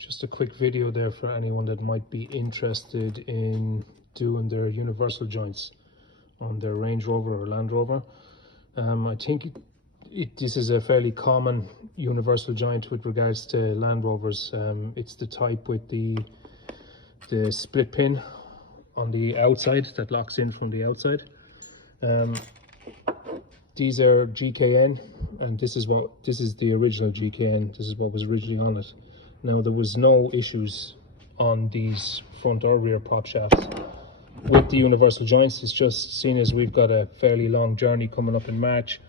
Just a quick video there for anyone that might be interested in doing their universal joints on their Range Rover or Land Rover. I think this is a fairly common universal joint with regards to Land Rovers. It's the type with the split pin on the outside that locks in from the outside. These are GKN, and this is the original GKN. This is what was originally on it. Now, there was no issues on these front or rear prop shafts with the universal joints. It's just, seeing as we've got a fairly long journey coming up in March,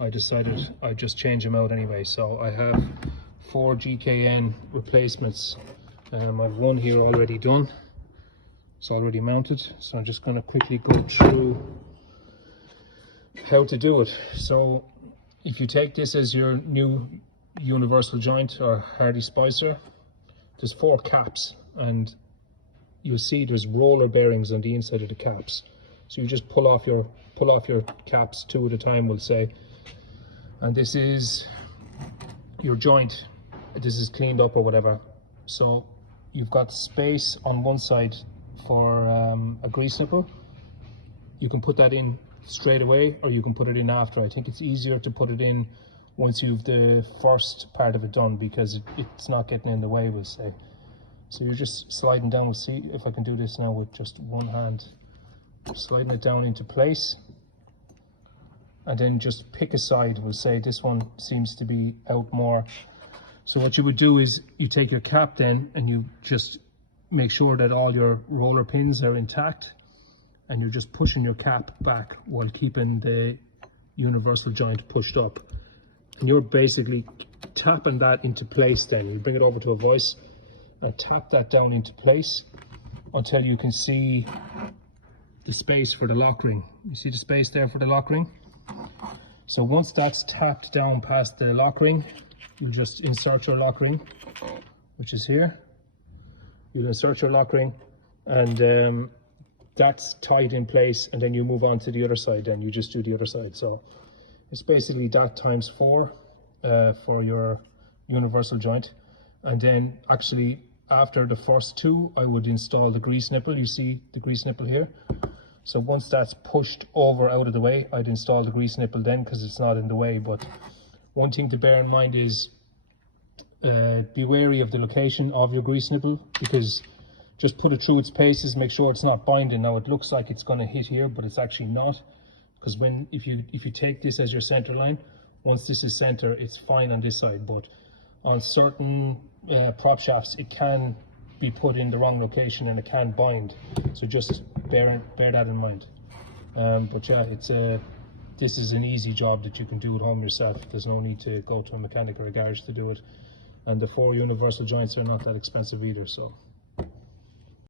I decided I'd just change them out anyway. So I have 4 GKN replacements. I've one here already done. It's already mounted. So I'm just going to quickly go through how to do it. So if you take this as your new universal joint or Hardy Spicer, there's 4 caps, and you'll see there's roller bearings on the inside of the caps. So you just pull off your caps 2 at a time, we'll say, and this is your joint. This is cleaned up or whatever. So you've got space on one side for a grease nipple. You can put that in straight away, or you can put it in after. I think it's easier to put it in once you've the first part of it done, because it's not getting in the way, we'll say. So you're just sliding down. We'll see if I can do this now with just one hand. Sliding it down into place, and then just pick a side. We'll say this one seems to be out more. So what you would do is you take your cap then, and you just make sure that all your roller pins are intact, and you're just pushing your cap back while keeping the universal joint pushed up. And you're basically tapping that into place then. You bring it over to a vise and tap that down into place until you can see the space for the lock ring. You see the space there for the lock ring? So once that's tapped down past the lock ring, you'll just insert your lock ring, which is here. You'll insert your lock ring, and that's tied in place, and then you move on to the other side, and you just do the other side. So it's basically that times 4 for your universal joint. And then actually after the first 2, I would install the grease nipple. You see the grease nipple here. So once that's pushed over out of the way, I'd install the grease nipple then, because it's not in the way. But one thing to bear in mind is be wary of the location of your grease nipple, because just put it through its paces, make sure it's not binding. Now it looks like it's going to hit here, but it's actually not, because if you take this as your center line, once this is center, it's fine on this side. But on certain prop shafts, it can be put in the wrong location and it can bind. So just bear that in mind. But yeah, this is an easy job that you can do at home yourself. There's no need to go to a mechanic or a garage to do it. And the 4 universal joints are not that expensive either. So